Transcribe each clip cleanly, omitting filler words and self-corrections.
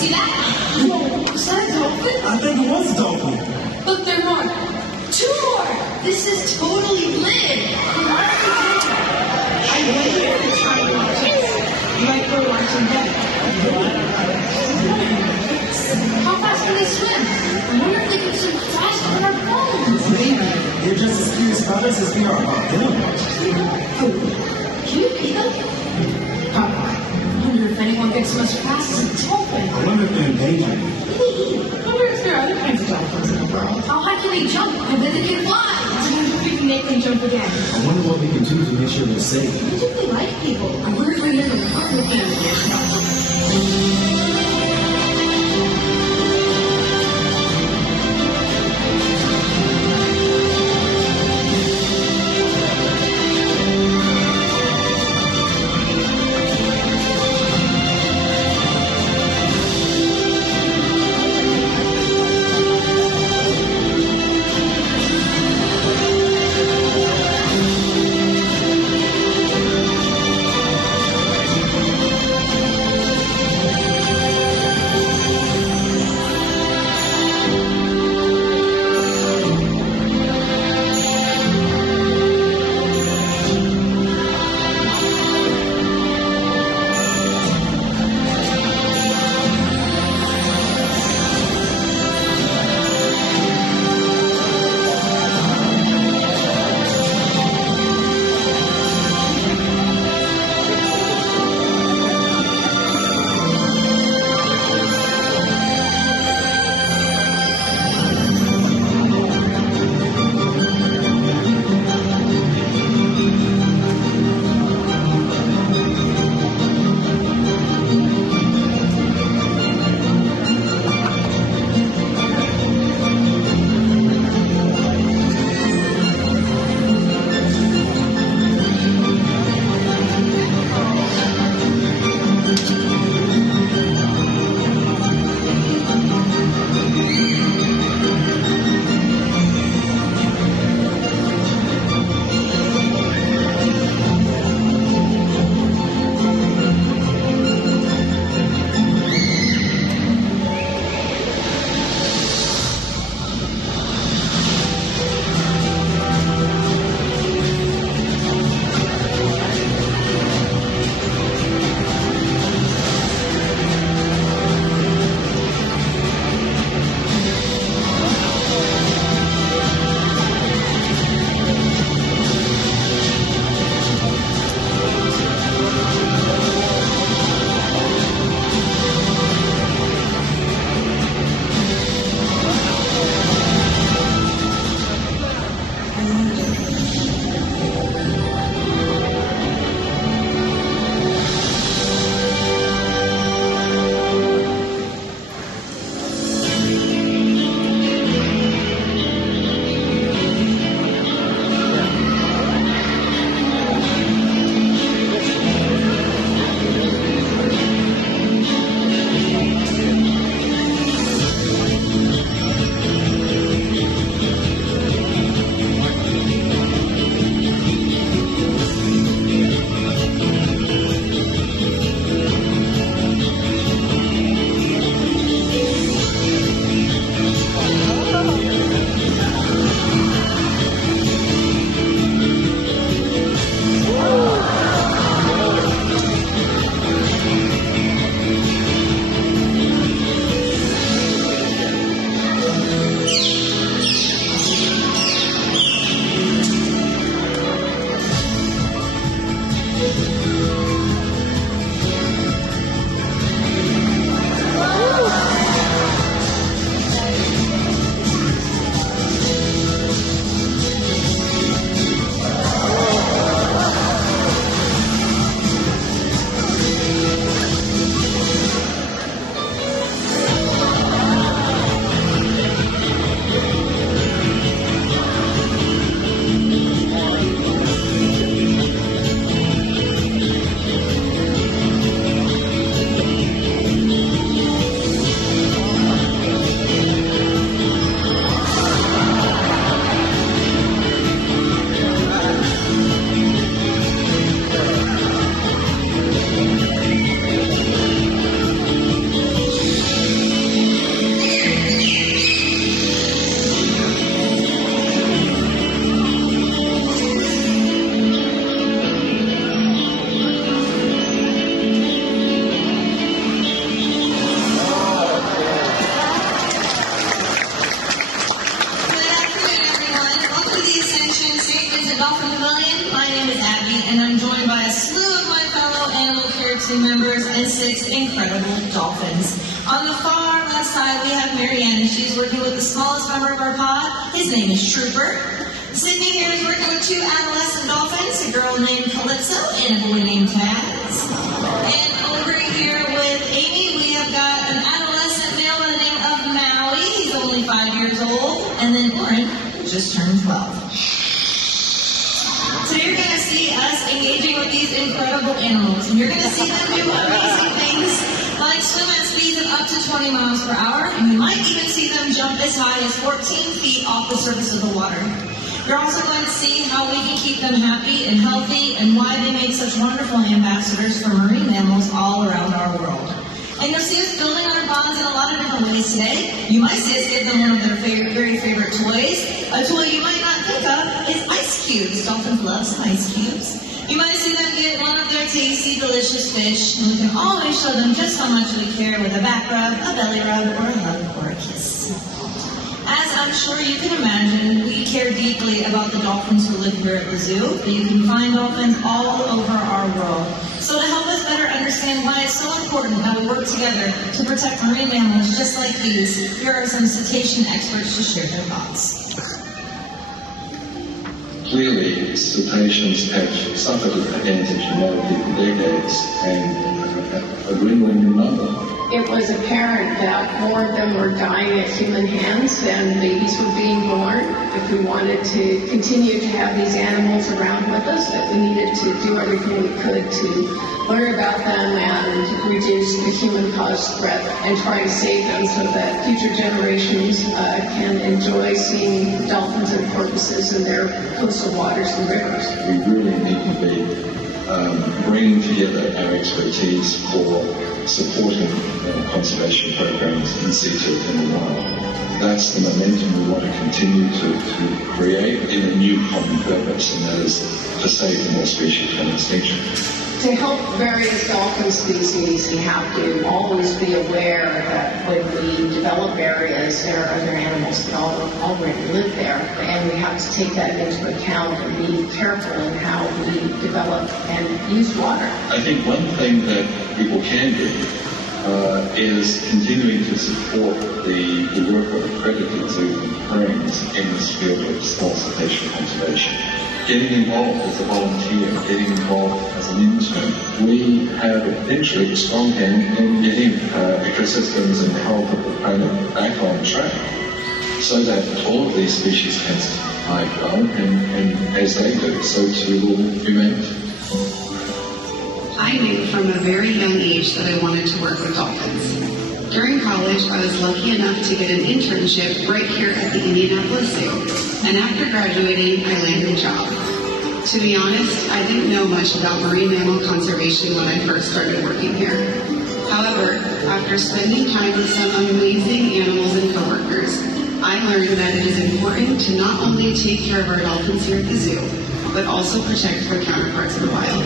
see that? Whoa, is that a dolphin? I think it was a dolphin. Look, there are more. 2 more! This is totally lit! I wonder if it's trying to watch us. Like we're watching them. How fast can they swim? I wonder if they can swim faster than our phones. Maybe. They're just as curious about us as we are about them. Can you beat them? I wonder if anyone gets them as fast as a dolphin. I wonder if they're endangered. I wonder if there are other kinds of dolphins in the world. How high can they jump? I bet they can fly. I wonder if we can make them jump again. I wonder what we can do to make sure they're safe. I wonder if they like people. I wonder if we're in the park with them. members and 6 incredible dolphins. On the far left side, we have Marianne. She's working with the smallest member of our pod. His name is Trooper. Sydney here is working with 2 adolescent dolphins, a girl named Calypso and a boy named Taz. And over here with Amy, we have got an adolescent male by the name of Maui. He's only 5 years old. And then Oren, who just turned 12. So you're going to see us engaging with these incredible animals. And you're going to see them do amazing things like swim at speeds of up to 20 miles per hour. And you might even see them jump as high as 14 feet off the surface of the water. You're also going to see how we can keep them happy and healthy and why they make such wonderful ambassadors for marine mammals all around our world. And you'll see us building on our bonds in a lot of different ways today. You might see us give them one of their very favorite toys. A toy you might not think of is ice cubes. Dolphins love some ice cubes. You might see them get one of their tasty, delicious fish, and we can always show them just how much we care with a back rub, a belly rub, or a hug, or a kiss. As I'm sure you can imagine, we care deeply about the dolphins who live here at the zoo, but you can find dolphins all over our world. So to help us better understand why it's so important that we work together to protect marine mammals just like these, here are some cetacean experts to share their thoughts. Clearly, cetaceans have suffered against humanity for decades, and a dwindling number. It was apparent that more of them were dying at human hands than babies were being born. If we wanted to continue to have these animals around with us, that we needed to do everything we could to learn about them and reduce the human-caused threat and try to save them so that future generations can enjoy seeing dolphins and porpoises in their coastal waters and rivers. We really need to be bringing together our expertise for supporting conservation programs in sea turf in the wild. That's the momentum we want to continue to create in a new common purpose, and that is to save more species from extinction. To help various dolphin species, we have to always be aware that when we develop areas, there are other animals that already live there, and we have to take that into account and be careful in how we develop and use water. I think one thing that people can do is continuing to support the work of accredited zoos and aquariums in this field of small cetacean conservation. Getting involved as a volunteer, getting involved as an intern, we have potentially a strong hand in getting ecosystems and health of the planet back on track, so that all of these species can survive well, and as they do, so too will humanity. I knew from a very young age that I wanted to work with dolphins. During college, I was lucky enough to get an internship right here at the Indianapolis Zoo, and after graduating, I landed a job. To be honest, I didn't know much about marine mammal conservation when I first started working here. However, after spending time with some amazing animals and coworkers, I learned that it is important to not only take care of our dolphins here at the zoo, but also protect their counterparts in the wild.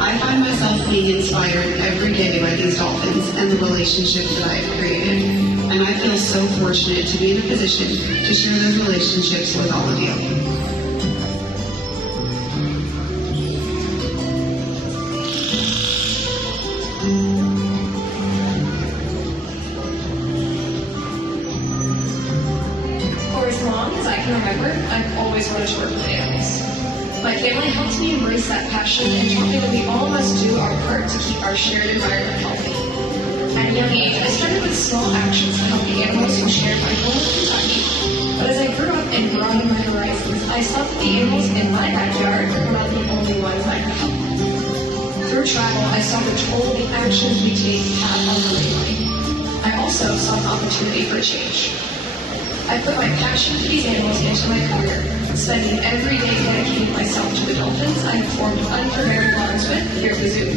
I find myself being inspired every day by these dolphins and the relationships that I have created. And I feel so fortunate to be in a position to share those relationships with all of you. For as long as I can remember, I've always wanted to work with animals. My family helped me embrace that passion and taught me that we all must do our part to keep our shared environment healthy. At a young age, I started with small actions to help the animals who shared my home in Kentucky. But as I grew up and broadened my horizons, I saw that the animals in my backyard were not the only ones I could help. Through travel, I saw the toll the actions we take have on marine life. I also saw an opportunity for a change. I put my passion for these animals into my career, spending every day dedicating myself to the dolphins I have formed unforgettable bonds with here at the zoo,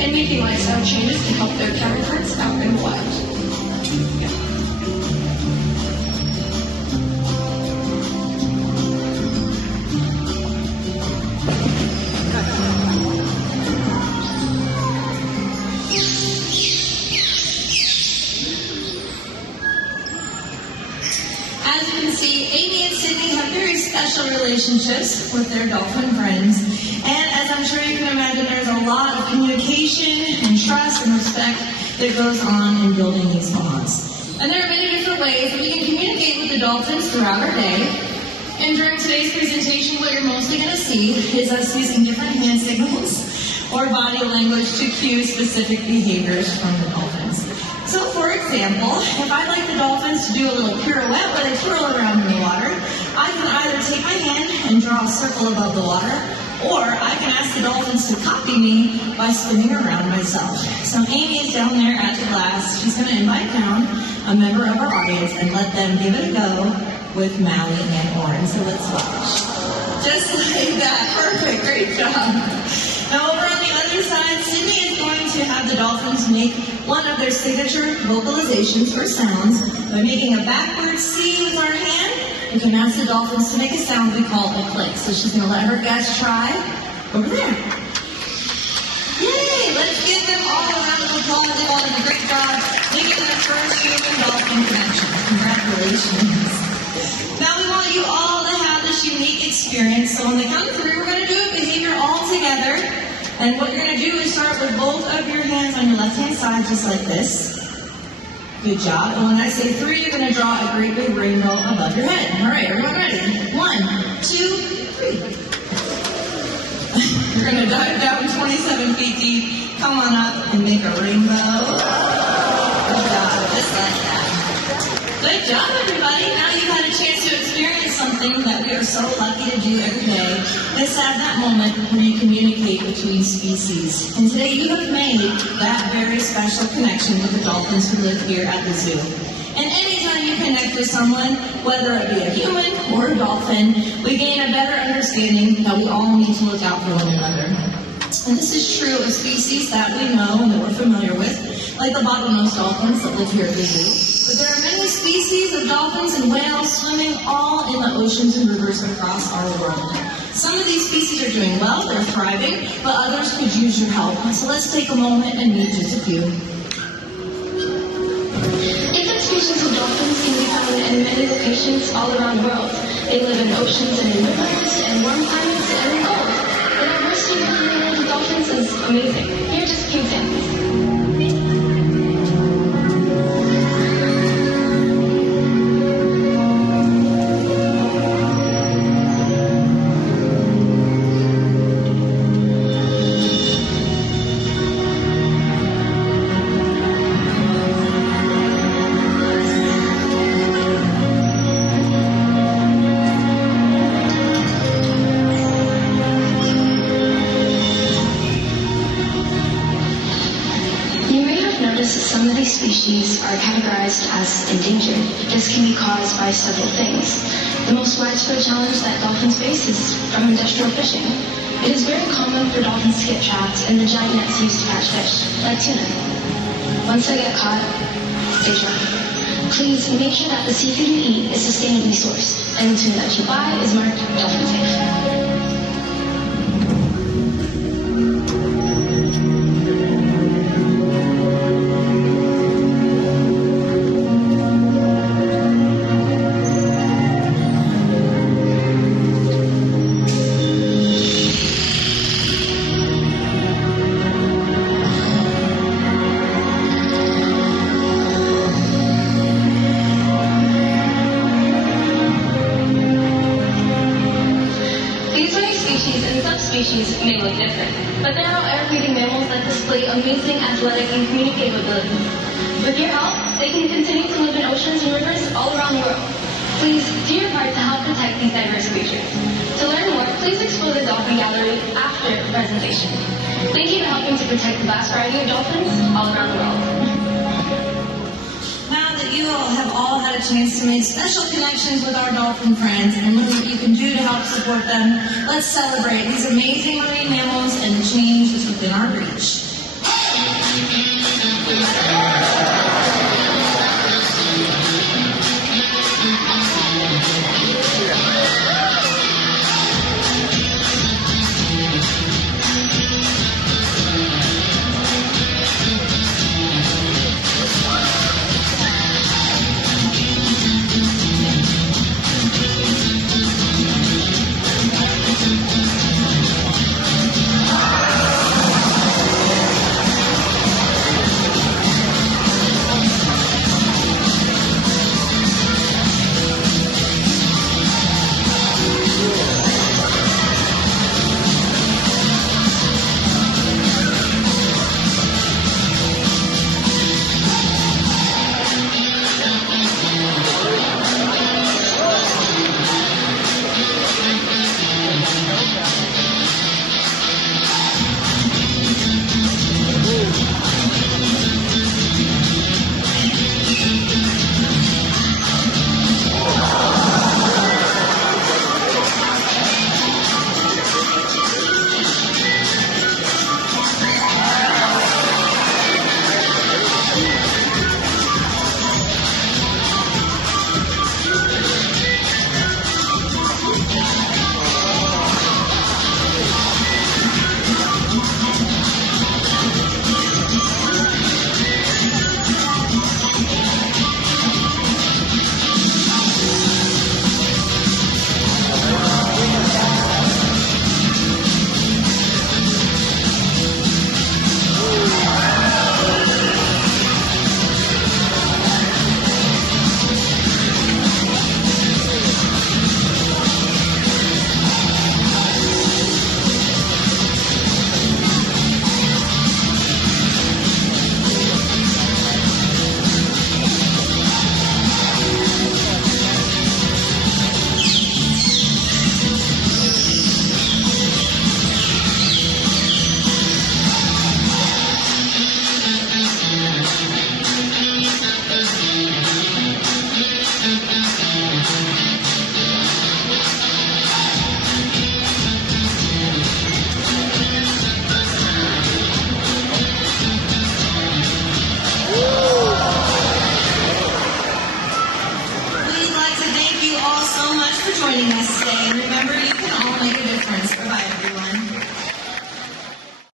and making lifestyle changes to help their counterparts out in the wild. As you can see, Amy and Sydney have very special relationships with their dolphin friends. And as I'm sure you can imagine, there's a lot of communication and trust and respect that goes on in building these bonds. And there are many different ways that we can communicate with the dolphins throughout our day. And during today's presentation, what you're mostly going to see is us using different hand signals or body language to cue specific behaviors from the dolphins. So for example, if I'd like the dolphins to do a little pirouette where they twirl around in the water, I can either take my hand and draw a circle above the water, or I can ask the dolphins to copy me by spinning around myself. So Amy is down there at the glass. She's going to invite down a member of our audience and let them give it a go with Maui and Oren. So let's watch. Just like that. Perfect. Great job. Now over on the other side, Sydney is going to have the dolphins make one of their signature vocalizations or sounds by making a backward C with our hand. We can ask the dolphins to make a sound we call a click. So she's going to let her guys try over there. Yay! Let's give them all a round of applause. They've all done a great job making their first human-dolphin connection. Congratulations. Now we want you all to have this unique experience. So on the count of 3, we're going to do a behavior all together. And what you're going to do is start with both of your hands on your left-hand side, just like this. Good job. And when I say 3, you're going to draw a great big rainbow above your head. All right, everyone ready? 1, 2, 3. You're going to dive down 27 feet deep. Come on up and make a rainbow. Good job, just like that. Good job, everybody. Now you've had a chance to experience something that we are so lucky to do every day. Let's have that moment where you communicate between species. And today you have made that very special connection with the dolphins who live here at the zoo. And anytime you connect with someone, whether it be a human or a dolphin, we gain a better understanding that we all need to look out for one another. And this is true of species that we know and that we're familiar with, like the bottlenose dolphins that live here at the zoo. But there are many species of dolphins and whales swimming all in the oceans and rivers across our world. Some of these species are doing well, they're thriving, but others could use your help. So let's take a moment and meet just a few. Different species of dolphins can be found in many locations all around the world. They live in oceans and in rivers, and warm climates, and in cold. The diversity within the world of dolphins is amazing. Here are just a few examples. Some of these species are categorized as endangered. This can be caused by several things. The most widespread challenge that dolphins face is from industrial fishing. It is very common for dolphins to get trapped in the giant nets used to catch fish, like tuna. Once they get caught, they drown. Please make sure that the seafood you eat is sustainably sourced, and the tuna that you buy is marked dolphin safe. May look different, but there are air-breathing mammals that display amazing athletic and communicative abilities. With your help, they can continue to live in oceans and rivers all around the world. Please do your part to help protect these diverse creatures. To learn more, please explore the Dolphin Gallery after the presentation. Thank you for helping to protect the vast variety of dolphins all around the world. You all had a chance to make special connections with our dolphin friends and learn what you can do to help support them. Let's celebrate these amazing marine mammals and the change that's within our reach.